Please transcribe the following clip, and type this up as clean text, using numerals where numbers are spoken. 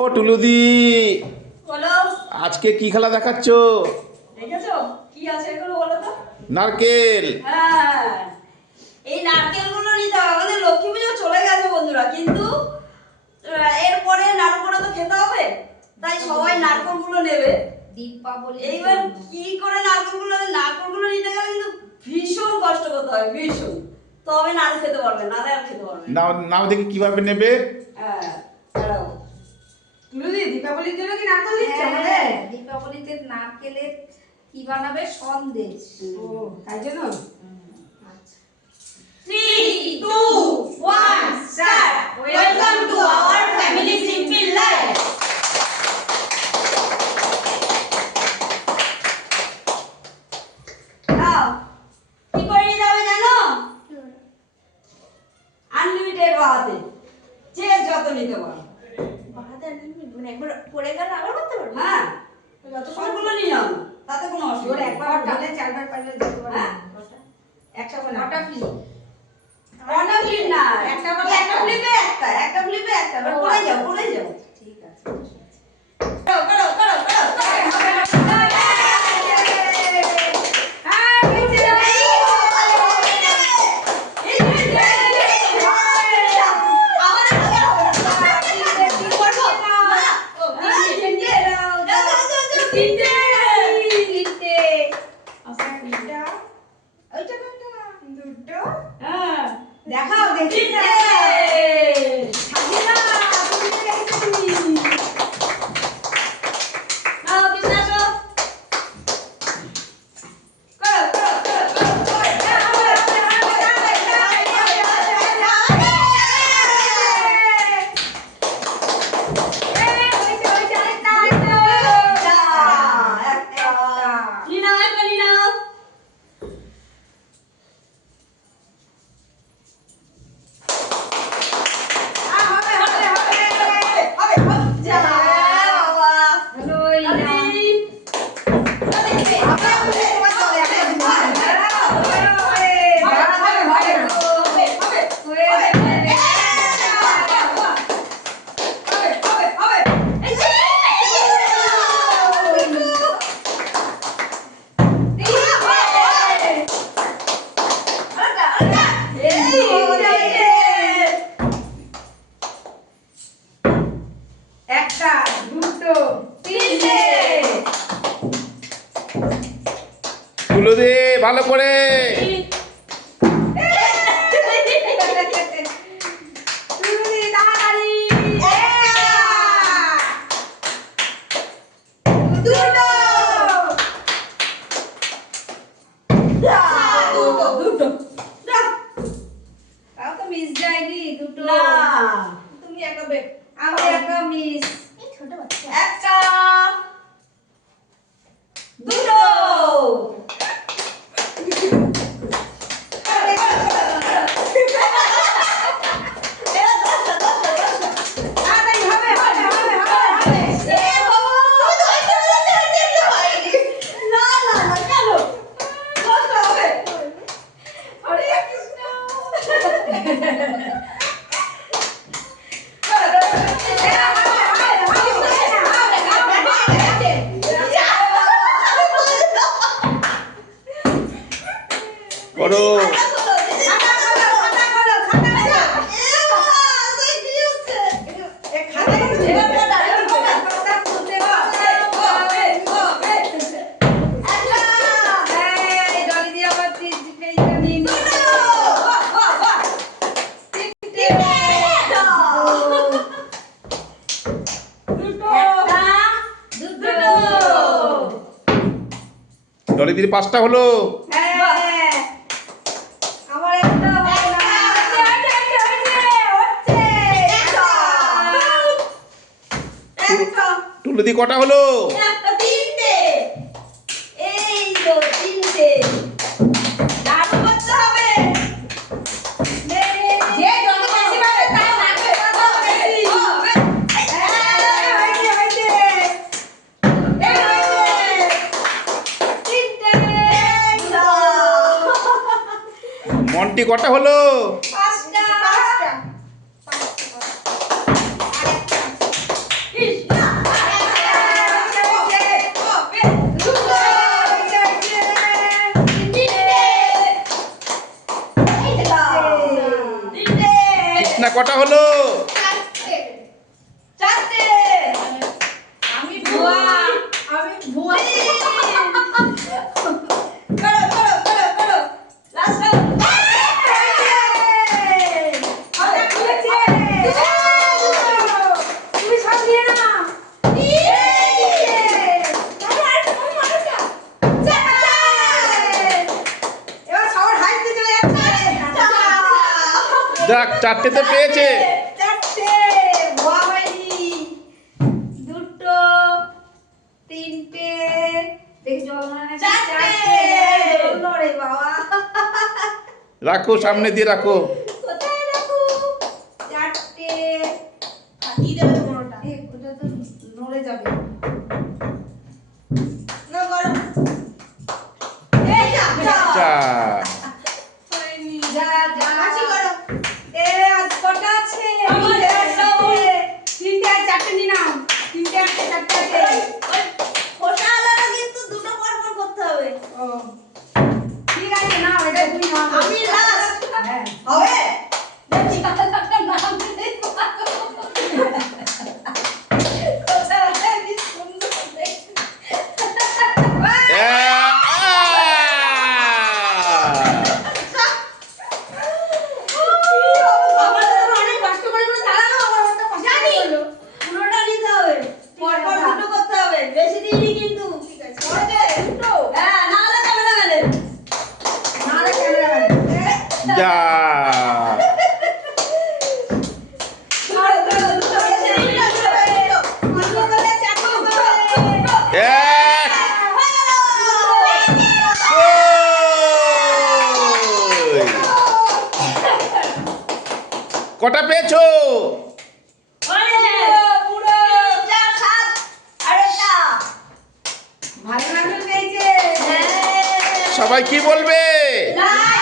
ও টুলুদি, বলো। আজকে কি খেলা দেখাচ্ছ? দেখেছো কি আছে এগুলো বলো তো? নারকেল। হ্যাঁ, এই নারকেলগুলো নিতে হবে। আমাদের লক্ষ্মী পুজো চলে গেছে বন্ধুরা, কিন্তু এরপরে নাড়ুগুলো তো খেতে হবে, তাই সবাই নারকেলগুলো নেবে। দীপাবলি এইবার কি করে নারকেলগুলো নিতে গেলে কিন্তু ভীষণ কষ্ট করতে হবে, ভীষণ। তবে নাড়ু খেতে পারবে, নাহলে আর খেতে পারবে না। নাও নাও দেখি কিভাবে নেবে। হ্যাঁ, দাঁড়াও। তুলুদি, দীপাবলির জন্য কি নারকেল দিচ্ছে আমাদের? হ্যাঁ, দীপাবলিতে নারকেলের কি বানাবে? সন্দেশ। ও, তাই জন্য? আচ্ছা। 3, 2, 1, start. Welcome to our family simple life. নাও, কি করে নিতে হবে জানো? আনলিমিটেড বাহাতে, যে যত নিতে পারো। বাহাতে মানে একবার পড়ে গেলে আবার করতে পারবো? হ্যাঁ, যত সবগুলো নিয়ে নাও, তাতে কোনো ওর অসুবিধা নেই। একবার ঢালে চারবার পারলে যেতে পারে। হ্যাঁ? একসাথে না। কটা ফ্লিপ? অনেক ফ্লিপ না, একটা একটা ফ্লিপে একটা, এবার পড়ে যাও। ঠিক আছে। করো। দেখাও দেখি। নাও কৃষ্ণ আসো। একটা, দুটো, তিনটে। টুলুদি ভালো করে। তুলুদি, তাড়াতাড়ি। দুটো। তাও তো মিস যায়নি দুটো। না। তুমি একা আমি একা মিস। এই ছোট বাচ্চা। একটা, দুটো। তাড়াতাড়ি হবে। করো। এই ডলি দিয়ে আবার পেজটা নিয়ে নি। ডলিদির 5টা হলো। হ্যাঁ, আমার একটা হলো না। টুলুদি কটা হলো? তিনটে। এই তো তিনটে। নাড়ু করতে হবে। যে যত বেশি পাবে তার নারকেল তত বেশি। মন্টি কটা হলো? পাঁচটা। ইস, কটা হলো? চারটে। আমি ভুয়া। আমি ভুয়া। করো করো করো করো লাস্ট ওটা খুলেছে। তুমি সব নিয়ে নাও। এবার সবার হাসতে চলে যাচ্ছে। যাক, চারটেতে পেয়েছে। চারটে ভুয়া হয়নি। দুটো, তিনটে, দেখি জল না নাকি? চারটে। জল দাও রে বাবা। রাখো, সামনে দিয়ে রাখো। কোথায় রাখো? চারটে। ফাটিয়ে দেবে তো কোনোটা। এ, ওটা তো নড়ে যাবে। না করো। এই যা চা। হয়নি। যা যা হাসি করো। এ আজ কটা আছে? আমার তিনটে একটা। আছে। তিনটে আর চারটে নিয়ে নাও। তিনটে আছে, চারটে আছে। ওই খোসা আলাদা কিন্তু দুটো পর পর করতে হবে। ও, ঠিক আছে নাও, এটা তুমি নাও। আমি last। হ্যাঁ। হবে? কোথায় আছে? কি সুন্দর দেখতে। আমার তো অনেক কষ্ট করে করে দাঁড়ালো, আমার ওটা কষ্ট হলো। পুরোটা নিতে হবে। পর পর দুটো করতে হবে। বেশি দিইনি কিন্তু। ঠিক আছে। দুটো? হ্যাঁ, না হলে ক্যামেরা গেলে। নাহলে ক্যামেরাম্যান। যা। এক, দুই। কটা পেয়েছো? ভালো লাগলো পেয়েছে। সবাই কি বলবে? লাইক